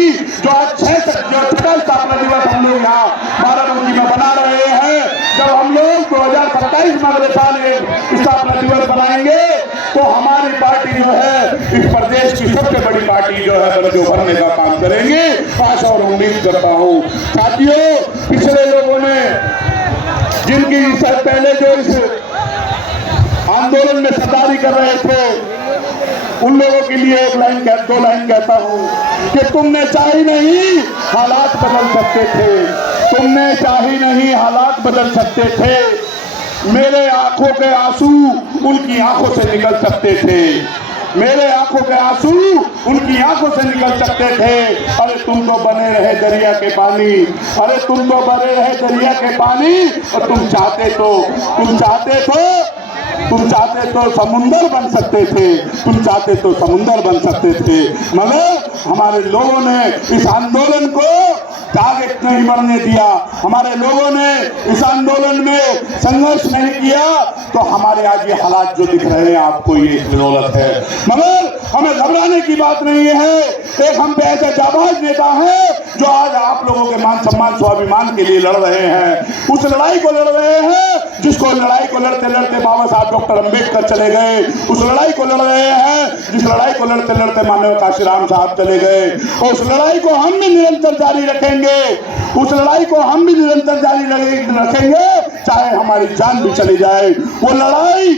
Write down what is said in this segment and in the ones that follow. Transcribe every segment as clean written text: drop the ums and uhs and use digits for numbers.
थी, जो आज 6 स्थापना दिवस हम लोग यहाँ बाराबंकी में बना रहे हैं। जब हम लोग 2027 में अगले साल स्थापना दिवस बनाएंगे तो हमारी पार्टी जो है इस प्रदेश की सबसे बड़ी पार्टी जो है बंदे भरने का काम करेंगे, आशा और उम्मीद करता हूँ। साथियों, पिछले लोगों ने जिनकी पहले जो इस आंदोलन में सरदारी कर रहे थे, उन लोगों के लिए एक लाइन 2 लाइन कहता हूँ कि तुमने चाही नहीं हालात बदल सकते थे, तुमने चाही नहीं हालात बदल सकते थे। मेरे आंखों के आंसू उनकी आंखों से निकल सकते थे, मेरे आंखों के आंसू उनकी आंखों से निकल सकते थे। अरे तुम तो बने रहे दरिया के पानी, अरे तुम तो बने रहे दरिया के पानी, और तुम चाहते तो समुंदर बन सकते थे, तुम चाहते तो समुंदर बन सकते थे। मगर हमारे लोगों ने इस आंदोलन को आगे नहीं बढ़ने दिया, हमारे लोगों ने इस आंदोलन में संघर्ष नहीं किया, तो हमारे आज ये हालात जो दिख रहे हैं आपको, ये बदौलत है। मगर हमें घबराने की बात नहीं है। एक हम पे ऐसे जाबाज नेता हैं जो आज आप लोगों के मान सम्मान स्वाभिमान के लिए लड़ रहे हैं, उस लड़ाई को लड़ रहे हैं जिसको लड़ाई को लड़ते लड़ते बाबा साहब डॉक्टर अंबेडकर चले गए, उस लड़ाई को लड़ रहे हैं जिस लड़ाई को लड़ते लड़ते माननीय काशीराम साहब चले गए, और उस लड़ाई को हम भी निरंतर जारी रखेंगे, उस लड़ाई को हम भी निरंतर जारी रखेंगे, चाहे हमारी जान भी चली जाए। वो लड़ाई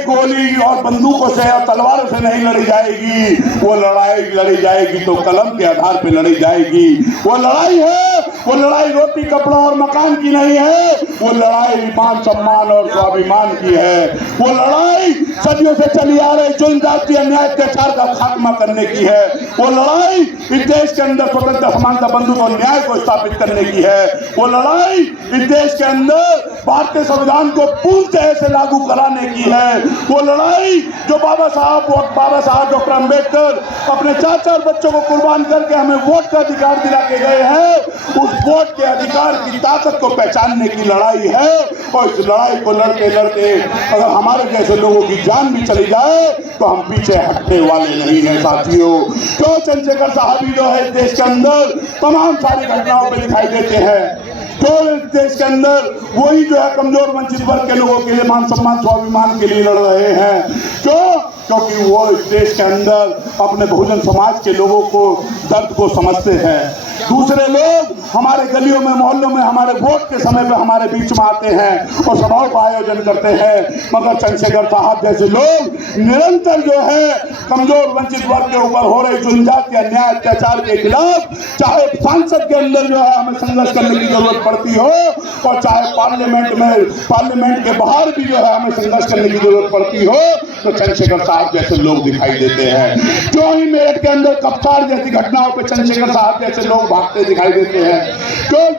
गोली और बंदूकों से और तलवारों से नहीं लड़ी जाएगी, वो लड़ाई लड़ी जाएगी तो कलम के आधार पर लड़ी जाएगी। वो लड़ाई है, वो लड़ाई रोटी कपड़ा और मकान की नहीं है, वो लड़ाई मान सम्मान और स्वाभिमान की है। वो लड़ाई सदियों से चली आ रही जुल्म जाति अन्याय अत्याचार का खात्मा करने की है। वो लड़ाई इस देश के अंदर स्वतंत्र समानता बंधुत्व और न्याय को स्थापित करने की है। वो लड़ाई इस देश के अंदर भारतीय संविधान को पूर्ण तरह से लागू कराने की है। वो लड़ाई जो बाबा साहब डॉक्टर अंबेडकर अपने 4 बच्चों को कुर्बान करके हमें वोट का अधिकार दिला के गए हैं, उस वोट के अधिकार की ताकत को पहचानने की लड़ाई है। और इस लड़ाई को लड़ते लड़ते अगर हमारे जैसे लोगों की जान भी चली जाए तो हम पीछे हटने वाले नहीं हैं। साथियों, क्यों चंद्रशेखर साहब ही जो है देश के अंदर तमाम सारी घटनाओं पे दिखाई देते हैं, तो देश के अंदर वही जो है कमजोर वंचित वर्ग के लोगों के लिए मान सम्मान स्वाभिमान के लिए लड़ रहे हैं। क्योंकि वो इस देश के अंदर अपने बहुजन समाज के लोगों को दर्द को समझते हैं। दूसरे लोग हमारे गलियों में मोहल्लों में हमारे वोट के समय पे हमारे बीच में आते हैं और सभाओं का आयोजन करते हैं, मगर चंद्रशेखर साहब जैसे लोग निरंतर जो है कमजोर वंचित वर्ग के ऊपर हो रहे जुल्म जाति अन्याय अत्याचार के खिलाफ, चाहे सांसद के अंदर जो है हमें संघर्ष करने की जरूरत पड़ती हो, और चाहे पार्लियामेंट के बाहर भी जो है हमें संघर्ष करने की जरूरत पड़ती हो, तो चंद्रशेखर साहब जैसे लोग दिखाई देते हैं। क्यों ही मेरठ के अंदर कप्तार जैसी घटनाओं पे चंद्रशेखर साहब जैसे लोग भागते दिखाई देते हैं। क्यों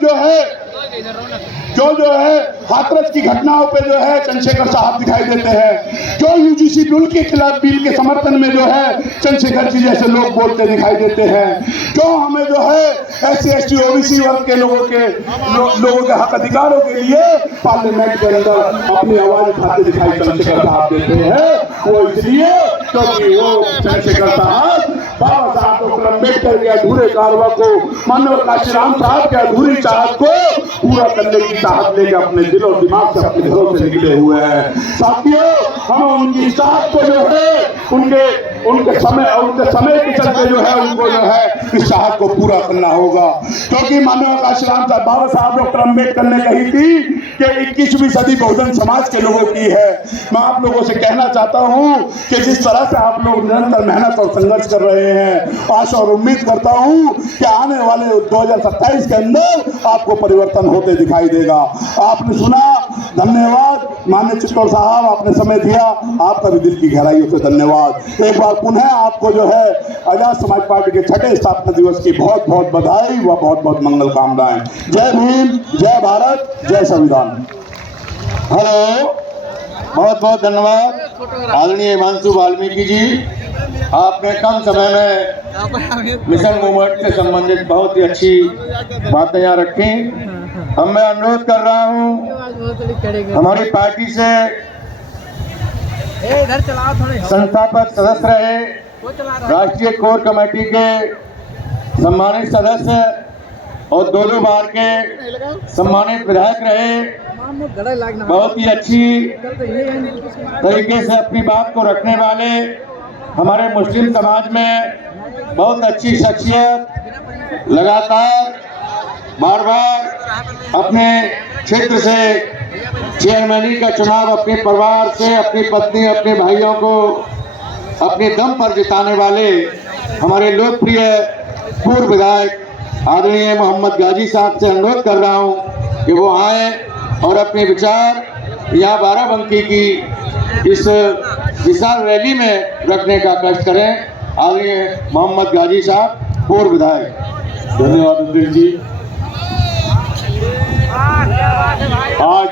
जो है हाथरस की घटनाओं पे जो है चंद्रशेखर साहब दिखाई देते हैं। क्यों यूजीसी बिल के खिलाफ बिल के समर्थन में जो है चंद्रशेखर जी जैसे लोग बोलते दिखाई देते हैं। क्यों हमें जो है SC ST OBC वर्ग के लोगों के हक अधिकारों के लिए पार्लियामेंट के अंदर अपनी आवाज उठाते दिखाई चंद्रशेखर साहब देते हैं। वो इसलिए क्योंकि वो चंद्रशेखर साहब बाबा साहब डॉक्टर अंबेडकर के अधूरे कारवा को, माननीय काशीराम साहब के अधूरी चाहत को पूरा करने की चाहत लेके अपने दिल और दिमाग से अपने घरों से निकले हुए हैं। साथियों, हम उनकी चाहत को जो है उनके समय के चलते जो है उनको जो है इस चाहत को पूरा करना होगा। क्योंकि माननीय काशीराम साहब बाबा साहब डॉक्टर अंबेडकर ने कही थी कि 21वीं सदी बहुजन समाज के लोगों की है। मैं आप लोगों से कहना चाहता हूं कि जिस तरह से आप लोग निरंतर मेहनत और संघर्ष कर रहे हैं, आशा और उम्मीद करता हूं कि आने वाले 2027 के अंदर आपको परिवर्तन होते दिखाई देगा। आपने सुना, धन्यवाद माननीय चित्तौड़ साहब, आपने समय दिया, आपका भी दिल की गहराइयों से धन्यवाद। एक बार पुनः आपको जो है आजाद समाज पार्टी के 6ठे स्थापना दिवस की बहुत बहुत बधाई व बहुत बहुत मंगल कामनाएं। जय भीम, जय भारत, जय संविधान। हेलो, बहुत बहुत धन्यवाद आदरणीय हिमांशु वाल्मीकि जी, आपने कम समय में मिशन मूवमेंट से संबंधित बहुत ही अच्छी बातें यहाँ रखी। अब मैं अनुरोध कर रहा हूँ हमारी पार्टी से संस्थापक सदस्य रहे, राष्ट्रीय कोर कमेटी के सम्मानित सदस्य और 2 बार के सम्मानित विधायक रहे, बहुत ही अच्छी तरीके से अपनी बात को रखने वाले हमारे मुस्लिम समाज में बहुत अच्छी शख्सियत, लगातार बार बार अपने क्षेत्र से चेयरमैनी का चुनाव अपने परिवार से, अपनी पत्नी, अपने भाइयों को अपने दम पर जिताने वाले हमारे लोकप्रिय पूर्व विधायक आदरणीय मोहम्मद गाजी साहब से अनुरोध कर रहा हूं कि वो आए और अपने विचार यहाँ बाराबंकी की इस विशाल रैली में रखने का कष्ट करें। आदरणीय मोहम्मद गाजी साहब, पूर्व विधायक। धन्यवाद अध्यक्ष जी। आज